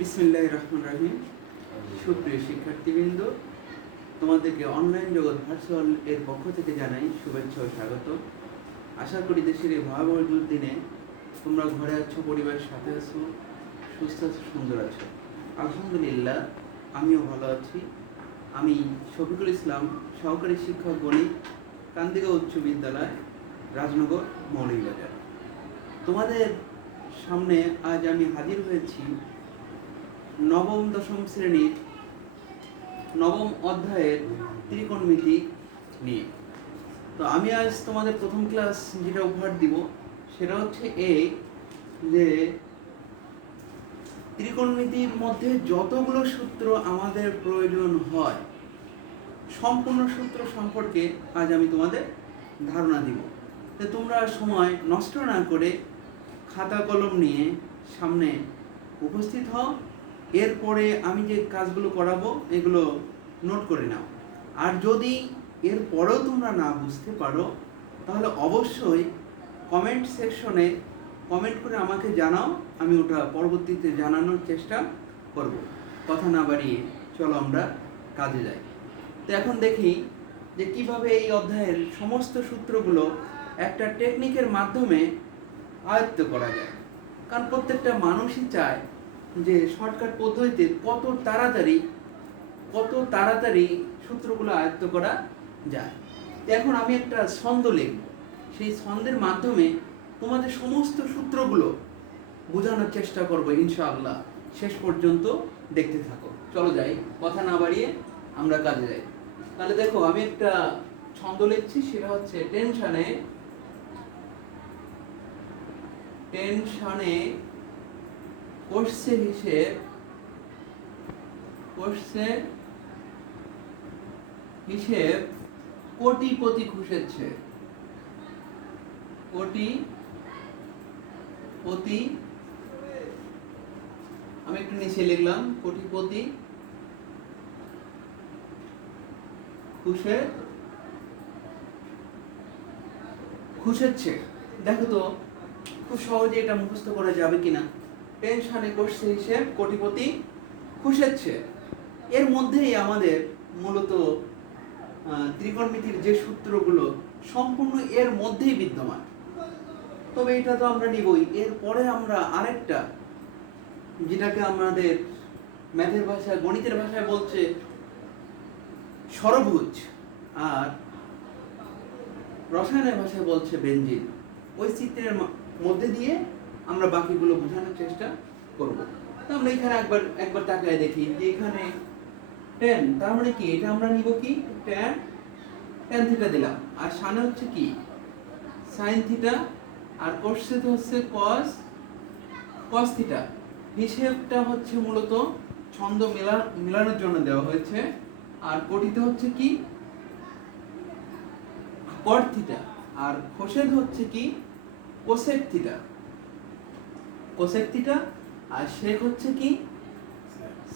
বিসমিল্লাহির রহমানির রহিম। সুপ্রিয় শিক্ষার্থীবৃন্দ, তোমাদেরকে অনলাইন জগৎ ভার্চুয়াল এর পক্ষ থেকে জানাই শুভেচ্ছা ও স্বাগত। আশা করি দেশের এই ভয়াবহ দুর্দিনে তোমরা ঘরে আছো, পরিবারের সাথে আছো, সুস্থ আছো, সুন্দর আছো। আলহামদুলিল্লাহ, আমিও ভালো আছি। আমি শফিকুল ইসলাম, সহকারী শিক্ষক গণিত, কান্দিগা উচ্চ বিদ্যালয়, রাজনগর, মৌলভীবাজার। তোমাদের সামনে আজ আমি হাজির হয়েছি নবম দশম শ্রেণীর নবম অধ্যায়ের ত্রিকোণমিতি নিয়ে। তো আমি আজ তোমাদের প্রথম ক্লাস যেটা উপহার দিব সেটা হচ্ছে এই যে ত্রিকোণমিতির মধ্যে যতগুলো সূত্র আমাদের প্রয়োজন হয় সম্পূর্ণ সূত্র সম্পর্কে আজ আমি তোমাদের ধারণা দিব। তো তোমরা সময় নষ্ট না করে খাতা কলম নিয়ে সামনে উপস্থিত হও। এরপরে আমি যে কাজগুলো করাবো এগুলো নোট করে নাও। আর যদি এরপরেও তোমরা না বুঝতে পারো তাহলে অবশ্যই কমেন্ট সেকশনে কমেন্ট করে আমাকে জানাও, আমি ওটা পরবর্তীতে জানানোর চেষ্টা করব। কথা না বাড়িয়ে চলো আমরা কাজে যাই। তো এখন দেখি যে কিভাবে এই অধ্যায়ের সমস্ত সূত্রগুলো একটা টেকনিকের মাধ্যমে আয়ত্ত করা যায়। কারণ প্রত্যেকটা মানুষই চায় যে শর্টকাট পদ্ধতিতে কত তাড়াতাড়ি সূত্রগুলো আয়ত্ত করা যায়। এখন আমি একটা ছন্দ লিখব, সেই ছন্দের মাধ্যমে তোমাদের সমস্ত সূত্রগুলো বোঝানোর চেষ্টা করব ইনশাআল্লাহ। শেষ পর্যন্ত দেখতে থাকো। চলো যাই, কথা না বাড়িয়ে আমরা কাজে যাই। তাহলে দেখো, আমি একটা ছন্দ লিখছি, সেটা হচ্ছে টেনশনে করছে হিসেব কোটিপতি খুশেছে। কোটিপতি, আমি একটু নিচে লিখলাম, কোটিপতি খুশেছে। দেখো তো খুব সহজে এটা মুখস্থ করা যাবে কিনা। টেনশনে করছে হিসেব কোটিপতি খুশেছে, এর মধ্যেই আমাদের মূলত ত্রিকোণমিতির যে সূত্রগুলো সম্পূর্ণ এর মধ্যেই বিদ্যমান। তবে এটা তো আমরা নিবই। এরপরে আমরা আরেকটা, যেটাকে আমাদের ম্যাথের ভাষায়, গণিতের ভাষায় বলছে ষড়ভুজ, আর রসায়নের ভাষায় বলছে বেঞ্জিন, ওই চিত্রের মধ্যে দিয়ে আমরা বাকিগুলো বোঝানোর চেষ্টা করব। তো আমরা এখানে একবার তাকায় দেখি যে এখানে tan, তার মানে কি এটা আমরা নিব কি tan থিটা দিলাম, আর সামনে হচ্ছে কি sin থিটা, আর কোসেক হচ্ছে cos থিটা। হিসেবটা হচ্ছে মূলত ছন্দ মেলানোর জন্য দেওয়া হয়েছে। আর কোটিতে হচ্ছে কি cot থিটা, আর কোসেক হচ্ছে কি কোসেক থিটা, আর সেক হচ্ছে কি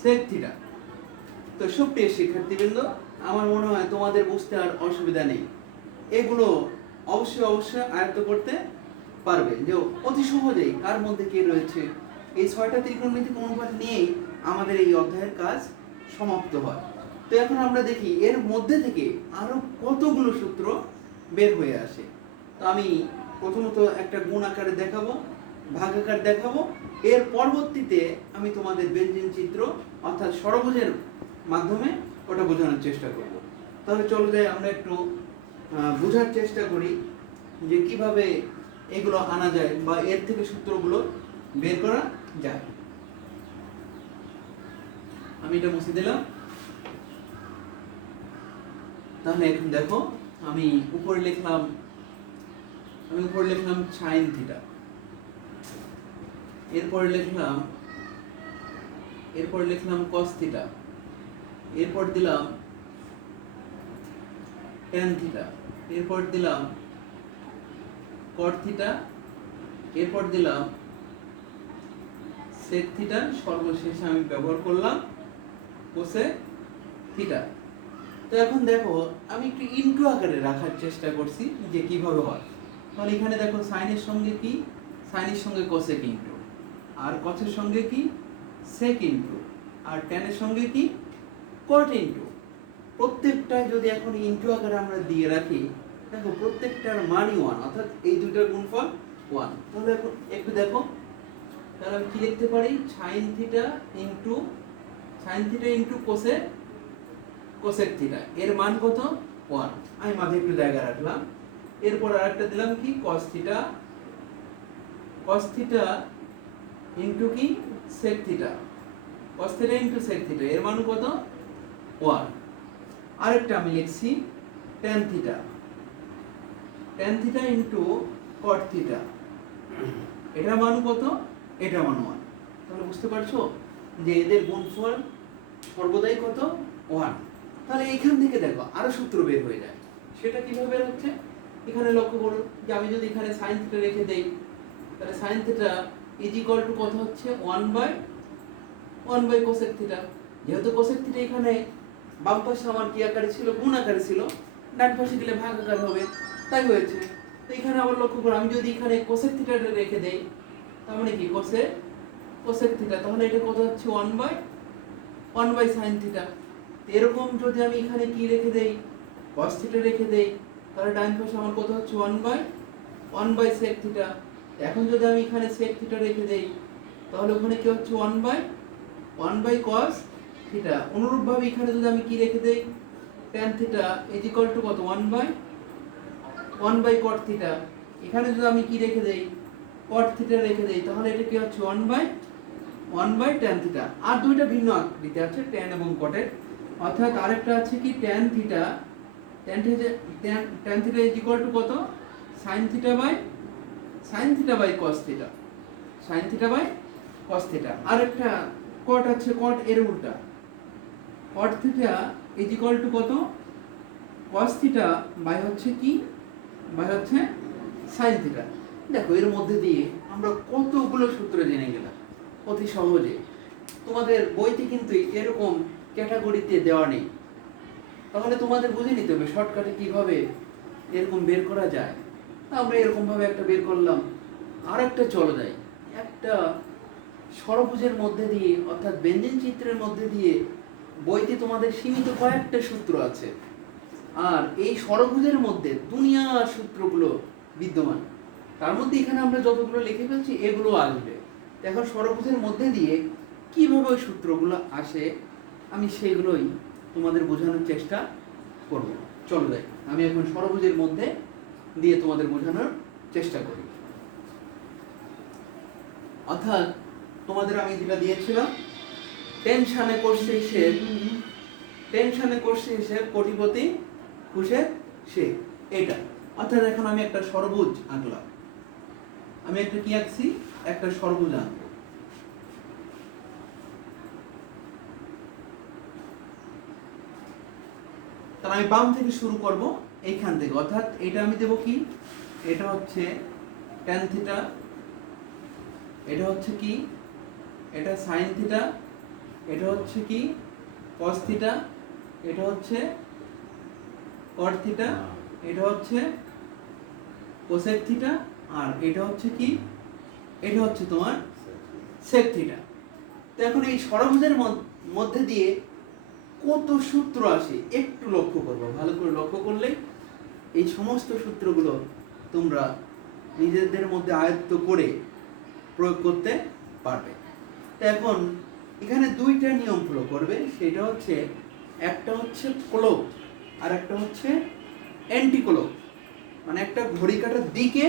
সেক থিটা। তো সুপ্রিয় শিক্ষার্থীবৃন্দ, আমার মনে হয় তোমাদের বুঝতে আর অসুবিধা নেই। এগুলো অবশ্যই আয়ত্ত করতে পারবে, যে অতি সহজেই কার মধ্যে কি রয়েছে। এই 6টা ত্রিকোণমিতিক অনুপাত নিয়েই আমাদের এই অধ্যায়ের কাজ সমাপ্ত হয়। তো এখন আমরা দেখি এর মধ্যে থেকে আরো কতগুলো সূত্র বের হয়ে আসে। তো আমি প্রথমত একটা গুণ আকারে দেখাবো, ভাগ আকারে দেখাবো, এর পরবর্তীতে আমি তোমাদের ব্যঞ্জন চিত্র অর্থাৎ ষড়ভুজের মাধ্যমে ওটা বোঝানোর চেষ্টা করব। তাহলে চলো যাই, আমরা একটু বোঝার চেষ্টা করি যে কিভাবে এগুলো আনা যায় বা এর থেকে সূত্রগুলো বের করা যায়। আমি এটা মুছে দিলাম। তাহলে এখন দেখো, আমি উপরে লিখলাম sin থিটা, এরপরে লিখলাম cos থিটা, এরপর দিলাম tan থিটা, এরপর দিলাম cot থিটা, এরপর দিলাম sec থিটা, সর্বশেষে আমি ব্যবহার করলাম cosec থিটা। তো এখন দেখো, আমি একটু ইনটু আকারে রাখার চেষ্টা করছি যে কিভাবে হয়। তাহলে এখানে দেখো, সাইনের সঙ্গে কি, সাইনের সঙ্গে কোসেক ইনটু, আর কসের সঙ্গে কি সেক ইন্টু, আর ট্যানের সঙ্গে কি কট ইন্টু। প্রত্যেকটায় যদি এখন ইন্টু আকারে আমরা দিয়ে রাখি, দেখো প্রত্যেকটার মানই ওয়ান, অর্থাৎ এই দুইটার গুণফল ওয়ান। তাহলে এখন একটু দেখো, তাহলে আমি কি লিখতে পারি, sine theta into cosec theta, এর মান কত, ওয়ান। আমি মাঝে একটু জায়গা রাখলাম। এরপর আরেকটা দিলাম কি, কস থিটা ইন্টু কি sec theta, cos theta into sec theta, এর মান কত, ওয়ান। আরেকটা আমি লিখছি tan theta into cot theta, এটা মান কত, এটা মান ওয়ান। তাহলে বুঝতে পারছো যে এদের গুণফল সর্বদাই কত, ওয়ান। তাহলে এখান থেকে দেখো আরো সূত্র বের হয়ে যায়। সেটা কিভাবে বের হচ্ছে, এখানে লক্ষ্য করো যে আমি যদি এখানে সাইন থিটা রেখে দেই, তাহলে sine theta is equal to কত হচ্ছে, ওয়ান বাই কোসেক থিটা। যেহেতু কোসেক থিটা এখানে বাম পাশে আমার কি আকারে ছিল, গুণ আকারে ছিল, ডান পাশে গেলে ভাগ আকার হবে, তাই হয়েছে। তো এখানে আবার লক্ষ্য করো, আমি যদি এখানে কোসেক থিটাটা রেখে দেই, তার মানে কি কোসেক থিটা, তাহলে এটা কত হচ্ছে, ওয়ান বাই সাইন থিটা। এরকম যদি আমি এখানে কি রেখে দেই, কস থিটা রেখে দেই, তাহলে ডান পাশে আমার কত হচ্ছে, ওয়ান বাই সেক থিটা। এখন যদি আমি এখানে সেক থিটা রেখে দেই, তাহলে ওখানে কি হচ্ছে, ওয়ান বাই কস থিটা। অনুরূপভাবে এখানে যদি আমি কি রেখে দেই, tan theta is equal to কত, ওয়ান বাই কট থিটা। এখানে যদি আমি কি রেখে দেই, কট থিটা রেখে দেই, তাহলে এটা কি হচ্ছে, ওয়ান বাই ট্যান থিটা। আর দুইটা ভিন্ন আকৃতি আছে, ট্যান এবং কটের। অর্থাৎ আরেকটা আছে কি, tan theta is equal to কত, sine theta by cos theta. আরেকটা কট আছে, কট এর উল্টা, cot theta is equal to কত, কস থিটা বাই হচ্ছে কি, বাই হচ্ছে সাইন থিটা। দেখো এর মধ্যে দিয়ে আমরা কতগুলো সূত্র জেনে গেলাম অতি সহজে। তোমাদের বইতে কিন্তু এরকম ক্যাটাগরিতে দেওয়া নেই, তাহলে তোমাদের বুঝে নিতে হবে শর্টকাটে কিভাবে এরকম বের করা যায়। আমরা এরকম ভাবে একটা বের করলাম। আর একটা চলো যাই, একটা ষড়ভুজের মধ্যে দিয়ে, অর্থাৎ ব্যঞ্জন চিত্রের মধ্যে দিয়ে বইতে তোমাদের সীমিত কয়েকটা সূত্র আছে, আর এই ষড়ভুজের মধ্যে দুনিয়ার সূত্রগুলো বিদ্যমান। তার মধ্যে এখানে আমরা যতগুলো লিখে ফেলছি এগুলো আসবে। এখন ষড়ভুজের মধ্যে দিয়ে কিভাবে ওই সূত্রগুলো আসে আমি সেগুলোই তোমাদের বোঝানোর চেষ্টা করব। চলো যাই, আমি এখন ষড়ভুজের মধ্যে দিয়ে তোমাদের বোঝানোর চেষ্টা করি। অর্থাৎ তোমাদের আমি যেটা দিয়েছিলাম, টেনশনে করছে হিসেব কোটিপতি খুশে সে, এটা। অর্থাৎ এখন আমি একটা ষড়ভুজ আঁকলাম, আমি একটা কি আঁকছি, একটা ষড়ভুজ আঁকবো। তাহলে আমি বাম থেকে শুরু করব, এইখান থেকে। অর্থাৎ এটা আমি দেবো কি, এটা হচ্ছে ট্যান থিটা, এটা হচ্ছে কি, এটা সাইন থিটা, এটা হচ্ছে কি কস থিটা, এটা হচ্ছে কট থিটা, এটা হচ্ছে কোসেক থিটা, আর এটা হচ্ছে কি, এটা হচ্ছে তোমার সেক থিটা। তো এখন এই ষড়ভুজের মধ্যে দিয়ে কত সূত্র আসে একটু লক্ষ্য করবো, ভালো করে লক্ষ্য করলে এই সমস্ত সূত্রগুলো তোমরা নিজেদের মধ্যে আয়ত্ত করে প্রয়োগ করতে পারবে। তো এখন এখানে দুইটা নিয়ম ফলো করবে, সেটা হচ্ছে একটা হচ্ছে ক্লোক আর একটা হচ্ছে অ্যান্টি ক্লোক, মানে একটা ঘড়ি কাটার দিকে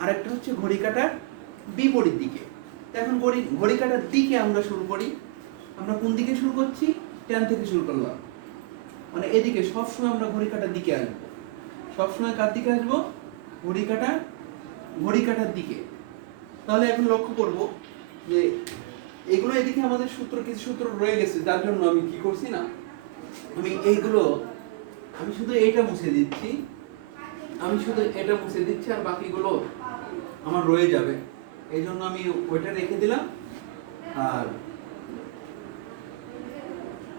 আর একটা হচ্ছে ঘড়ি কাটার বিপরীত দিকে। তো এখন ঘড়ি কাটার দিকে আমরা শুরু করি। আমরা কোন দিকে শুরু করছি, ট্যান থেকে শুরু করলাম, মানে এদিকে সবসময় আমরা ঘড়ি কাটার দিকে আসবো। সবসময় কার দিকে আসবো, ঘড়ি কাটার দিকে। তাহলে এখন লক্ষ্য করব যে এগুলো এদিকে আমাদের কিছু সূত্র রয়ে গেছে, যার জন্য আমি কি করছি না, আমি শুধু এটা মুছে দিচ্ছি, আর বাকিগুলো আমার রয়ে যাবে। এই জন্য আমি ওইটা রেখে দিলাম। আর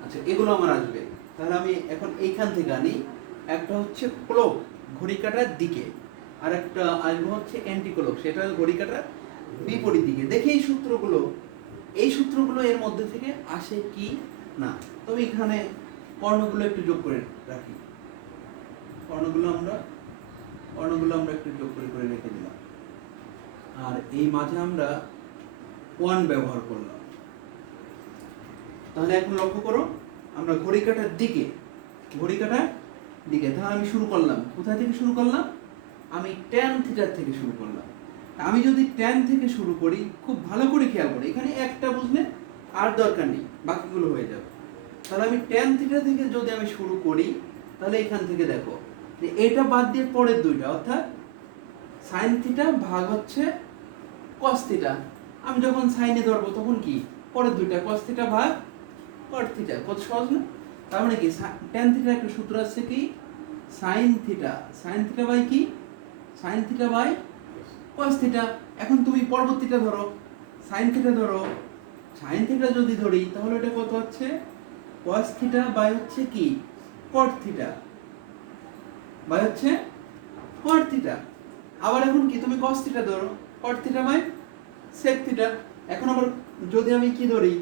আচ্ছা, এগুলো আমার আসবে। তাহলে আমি এখন এইখান থেকে আনি, একটা হচ্ছে ক্লোক ঘড়ি কাটার দিকে, আর একটা আসবে হচ্ছে অ্যান্টি ক্লোক, সেটা ঘড়ি কাটার বিপরীত দিকে। দেখি এই সূত্রগুলো এই সূত্রগুলো এর মধ্যে থেকে আসে কি না। তবে এখানে কর্ণগুলো একটু যোগ করে রাখি, কর্ণগুলো আমরা একটু যোগ করে করে রেখে দিলাম। আর এই মাঝে আমরা 1 ব্যবহার করলাম। তাহলে এখন লক্ষ্য করো, আমরা ঘড়ি কাঁটার দিকে তাহলে আমি শুরু করলাম, কোথা থেকে শুরু করলাম? আমি tan থিটা থেকে শুরু করলাম। আমি যদি tan থেকে শুরু করি, খুব ভালো করে খেয়াল করি, এখানে একটা বুঝলে আর দরকার নেই, বাকিগুলো হয়ে যাবে। তাহলে আমি tan থিটা থেকে যদি আমি শুরু করি, তাহলে এখান থেকে দেখো যে এটা বাদ দিয়ে পরের দুইটা, অর্থাৎ sin থিটা ভাগ হচ্ছে cos থিটা। আমি যখন সাইনে ধরবো তখন কি পরের দুইটা cos থিটা ভাগ cot থিটা। কত সহজ না? তার মানে কি tan থিটা একটা সূত্র আছে কি sin থিটা বাই কি sin theta by cos theta. এখন তুমি পরবর্তীটা ধরো, sin থিটা ধরো। sin থিটা যদি ধরি তাহলে এটা কত হচ্ছে cos থিটা বাই হচ্ছে কি cot থিটা বাই হচ্ছে cot থিটা। আবার এখন কি তুমি cos থিটা ধরো, cot theta by sec theta. এখন আবার যদি আমি কি ধরি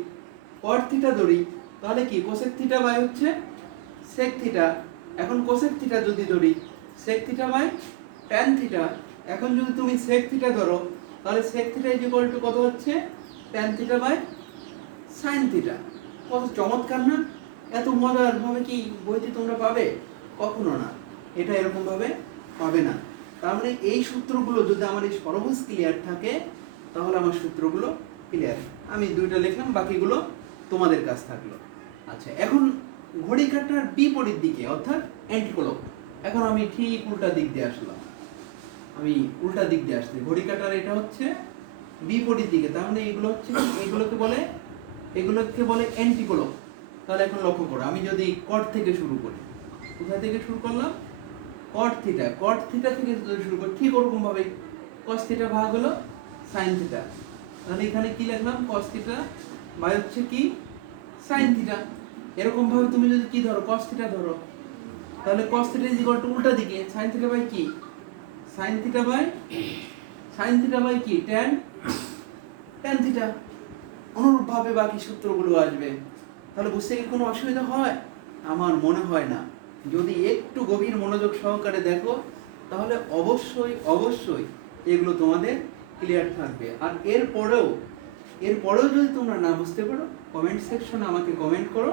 cot থিটা ধরি, তাহলে কি cosec থিটা বাই হচ্ছে sec থিটা। এখন cosec থিটা যদি ধরি, sec theta by tan theta. এখন যদি তুমি sec থিটা ধরো, তাহলে sec theta is equal to কত হচ্ছে tan theta by sin theta. কত চমৎকার না? এত মজার ভাবে কি বইতে তোমরা পাবে? কখনো না, এটা এরকম ভাবে পাবে না। তার মানে এই সূত্রগুলো যদি আমার এই সর্বভুজ ক্লিয়ার থাকে, তাহলে আমার সূত্রগুলো ক্লিয়ার। আমি দুইটা লিখলাম, বাকিগুলো তোমাদের কাছ থাকলো। আচ্ছা, এখন ঘড়ি কাঁটার বিপরীত দিকে অর্থাৎ অ্যান্টিক্লক। এখন আমি ঠিক উল্টা দিক দিয়ে আসলাম, ঘড়ি কাঁটার এটা হচ্ছে বিপরীত দিকে। তার মানে এগুলো হচ্ছে এগুলোকে বলে অ্যান্টিক্লক। তাহলে এখন লক্ষ্য করো, আমি যদি কট থেকে শুরু করি, কোথা থেকে শুরু করলাম? কট থিটা থেকে যদি শুরু করি, ঠিক ওরকম ভাবে cos থিটা ভাগ হলো sin থিটা। তাহলে এখানে কি লিখলাম? cos থিটা বাই হচ্ছে কি sin থিটা। এরকম ভাবে তুমি যদি কি ধরো cos থিটা ধরো, তাহলে cos theta is equal two উল্টা দিকে sin থিটা বাই কি sin থিটা বাই কি tan থিটা। অনুরূপ ভাবে বাকি সূত্রগুলো আসবে। তাহলে বুঝতে কি কোনো অসুবিধা হয়? আমার মনে হয় না। যদি একটু গভীর মনোযোগ সহকারে দেখো, তাহলে অবশ্যই এগুলো তোমাদের ক্লিয়ার থাকবে। আর এরপরেও যদি তোমরা না বুঝতে পারো, কমেন্ট সেকশনে আমাকে কমেন্ট করো,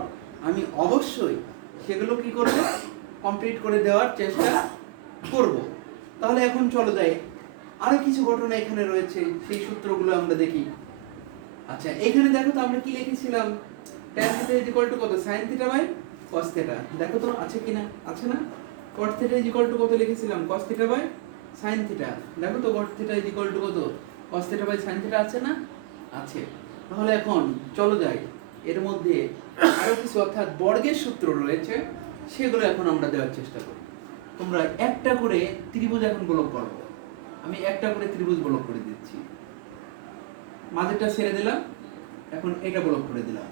আমি অবশ্যই সেগুলো কি করব, কমপ্লিট করে দেওয়ার চেষ্টা করব। তাহলে এখন চলো যাই, আরো কিছু ঘটনা এখানে রয়েছে, সেই সূত্রগুলো আমরা দেখি। আচ্ছা, এখানে দেখো তো আমরা কি লিখেছিলাম? tan theta is equal to কত sin theta by cos theta. দেখো তো আছে কিনা, আছে না? cot theta is equal to কত লিখেছিলাম? cos theta by sin theta. দেখো তো cot theta is equal to কত cos theta by sin theta আছে না? আছে। তাহলে এখন চলো যাই, এর মধ্যে আরো কিছু অর্থাৎ বর্গের সূত্র রয়েছে, সেগুলো এখন আমরা দেওয়ার চেষ্টা করি। তোমরা একটা করে ত্রিভুজ এখন ব্লক করো। আমি একটা করে ত্রিভুজ ব্লক করে দিচ্ছি, মাঝেরটা ছেড়ে দিলাম, এখন এটা ব্লক করে দিলাম,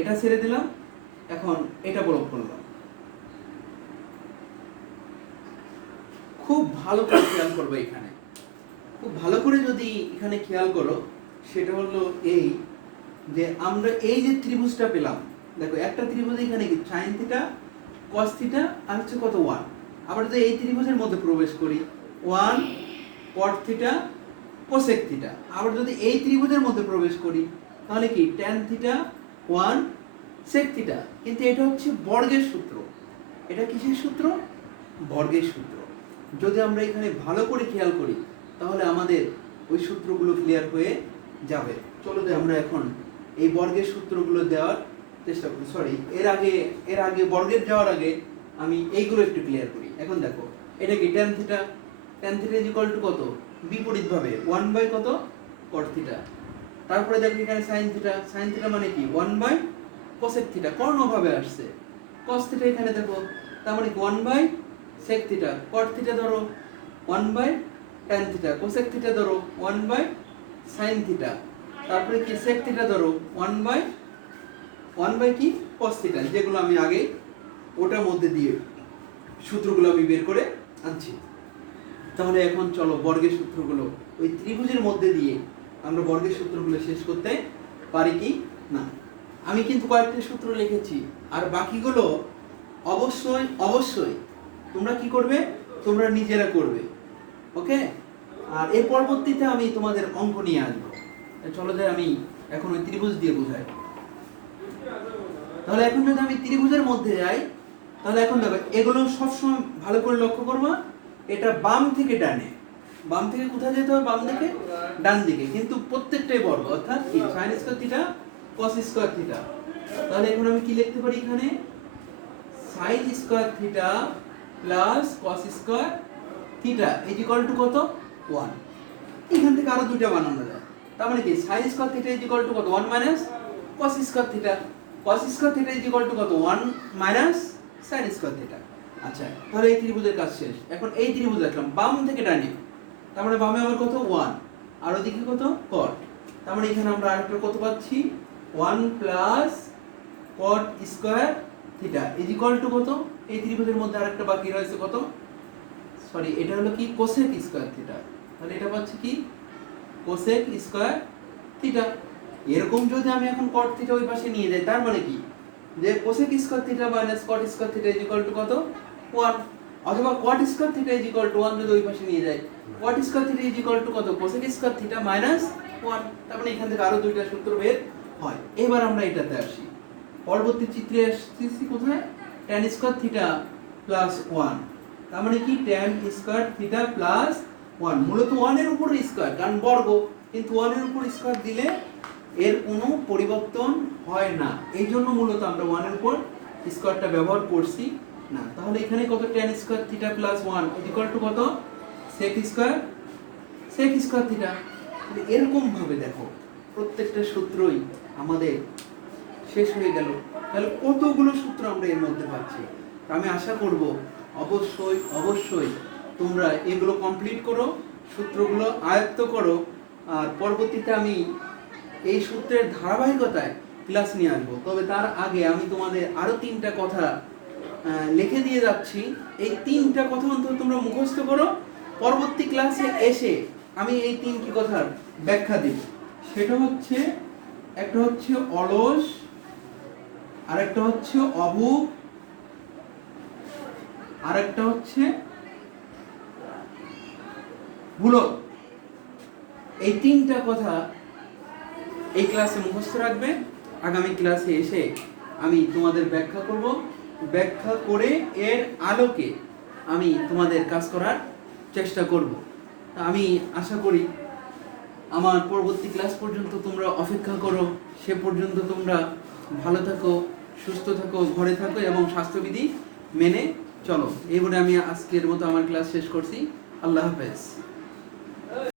এটা ছেড়ে দিলাম, এখন এটা ব্লক করলাম। খুব ভালো করে খেয়াল করবে, এখানে খুব ভালো করে যদি এখানে খেয়াল করো, সেটা হলো এই যে আমরা এই যে ত্রিভুজটা পেলাম, দেখো একটা ত্রিভুজ এখানে কি sin থিটা cos থিটা আর হচ্ছে কত 1। আবার যদি এই ত্রিভুজের মধ্যে প্রবেশ করি 1 cot থিটা cosec থিটা। আবার যদি এই ত্রিভুজের মধ্যে প্রবেশ করি, তাহলে কি tan থিটা 1 sec থিটা। কিন্তু এটা হচ্ছে বর্গের সূত্র। এটা কিসের সূত্র? বর্গের সূত্র। যদি আমরা এখানে ভালো করে খেয়াল করি, তাহলে আমাদের ওই সূত্রগুলো ক্লিয়ার হয়ে যাবে। চলো যে আমরা এখন এই বর্গের সূত্রগুলো দেওয়ার চেষ্টা করি। সরি, এর আগে বর্গের যাওয়ার আগে আমি এইগুলো একটু ক্লিয়ার করি। এখন দেখো, এটা কি tan theta is equal to কত? বিপরীত ভাবে 1 বাই কত cot থিটা। তারপরে দেখো এখানে sin থিটা মানে কি 1 বাই cosec থিটা, কর্ণ ভাবে আসছে। cos থিটা এখানে দেখো, তার মানে কি 1 by sec theta. cot theta ধরো 1 by tan theta, cosec theta ধরো 1 বাই sin থিটা। তারপরে কি sec থিটা ধরো 1 বাই কি cos থিটা, যেগুলো আমি আগে ওটার মধ্যে দিয়ে সূত্রগুলো আমি বের করে আনছি। তাহলে এখন চলো বর্গের সূত্রগুলো ওই ত্রিভুজের মধ্যে দিয়ে আমরা বর্গের সূত্রগুলো শেষ করতে পারি কি না। আমি কিন্তু কয়েকটা সূত্র লিখেছি, আর বাকিগুলো অবশ্যই অবশ্যই তোমরা কি করবে, তোমরা নিজেরা করবে। ওকে, আর এর পরবর্তীতে আমি তোমাদের অঙ্ক নিয়ে আসবো। চলো যে আমি এখন ওই ত্রিভুজ দিয়ে বোঝাই। তাহলে এখন যদি আমি ত্রিভুজের মধ্যে যাই, তাহলে এখন দেখো এগুলো সবসময় ভালো করে লক্ষ্য করবা, এটা বাম থেকে ডানে, বাম থেকে কোথায় যেতে হবে, বাম থেকে ডান দিকে, কিন্তু প্রত্যেকটাই বর্গ, অর্থাৎ কি sin square theta cos square theta. তাহলে এখন আমি কি লিখতে পারি এখানে, sin square theta plus cos square theta is equal to কত, 1। এখান থেকে আরো দুটো বানানো যায়, তার মানে কি sin square theta is equal to কত, 1 minus cos square theta, cos square theta is equal to কত, 1 মাইনাস sin স্কয়ার থিটা। আচ্ছা, তাহলে এই ত্রিভুজের কাজ শেষ। এখন এই ত্রিভুজ দেখলাম বাম থেকে ডানে, তার মানে বামে আমার কত, 1, আর ওদিকে কত, cot। তার মানে এখানে আমরা আরেকটা কত পাচ্ছি, 1 plus cot square theta is equal to কত, এই ত্রিভুজের মধ্যে আরেকটা বাকি রয়েছে কত, সরি এটা হলো কি cosec স্কয়ার থিটা। তাহলে এটা পাচ্ছি কি cosec স্কয়ার থিটা। এরকম যদি আমি এখন cot থিটা ওই পাশে নিয়ে যাই, তার মানে কি যে cosec square theta minus cot square theta is equal to কত, 1, অথবা cot square theta is equal two 1 যদি ওই পাশে নিয়ে যাই, cot square theta is equal to কত, cosec স্কয়ার থিটা মাইনাস 1। তার মানে এখান থেকে আরো দুইটা সূত্র বের হয়। এবার আমরা এটাতে আসি, পরবর্তী চিত্রে আসছি কোথায়, tan স্কয়ার থিটা প্লাস 1। তার মানে কি tan স্কয়ার থিটা প্লাস 1, মূলত 1 এর উপর স্কয়ার, কারণ বর্গ, কিন্তু 1 এর উপর স্কয়ার দিলে এর কোনো পরিবর্তন হয় না, এই জন্য মূলত আমরা 1 এর উপর স্কয়ারটা ব্যবহার করছি না। তাহলে এখানে কত, tan square theta plus 1 equal to কত, sec স্কয়ার থিটা। এরকম ভাবে দেখো প্রত্যেকটা সূত্রই আমাদের শেষ হয়ে গেল। তাহলে কতগুলো সূত্র আমরা এর মধ্যে পাচ্ছি। আমি আশা করব অবশ্যই অবশ্যই তোমরা এগুলো কমপ্লিট করো, সূত্রগুলো আয়ত্ত করো, আর পরবর্তীতে আমি এই সূত্রের ধারাবাহিকতায় ক্লাস নিয়ে আসবো। তবে তার আগে আমি তোমাদের আরো 3টা কথা লিখে দিয়ে যাচ্ছি, এই 3টা কথা অন্তত তোমরা মুখস্থ করো, পরবর্তী ক্লাসে এসে আমি এই 3টি কথার ব্যাখ্যা দিব। সেটা হচ্ছে, একটা হচ্ছে অলস, আরেকটা হচ্ছে অভুক, আরেকটা হচ্ছে ভুলক। এই 3টা কথা এই ক্লাসে মুখস্থ রাখবে, আগামী ক্লাসে এসে আমি তোমাদের ব্যাখ্যা করব, ব্যাখ্যা করে এর আলোকে আমি তোমাদের কাজ করার চেষ্টা করব। আমি আশা করি আমার পরবর্তী ক্লাস পর্যন্ত তোমরা অপেক্ষা করো, সে পর্যন্ত তোমরা ভালো থাকো, সুস্থ থাকো, ঘরে থাকো এবং স্বাস্থ্যবিধি মেনে চলো। এই বলে আমি আজকের মতো আমার ক্লাস শেষ করছি। আল্লাহ হাফেজ।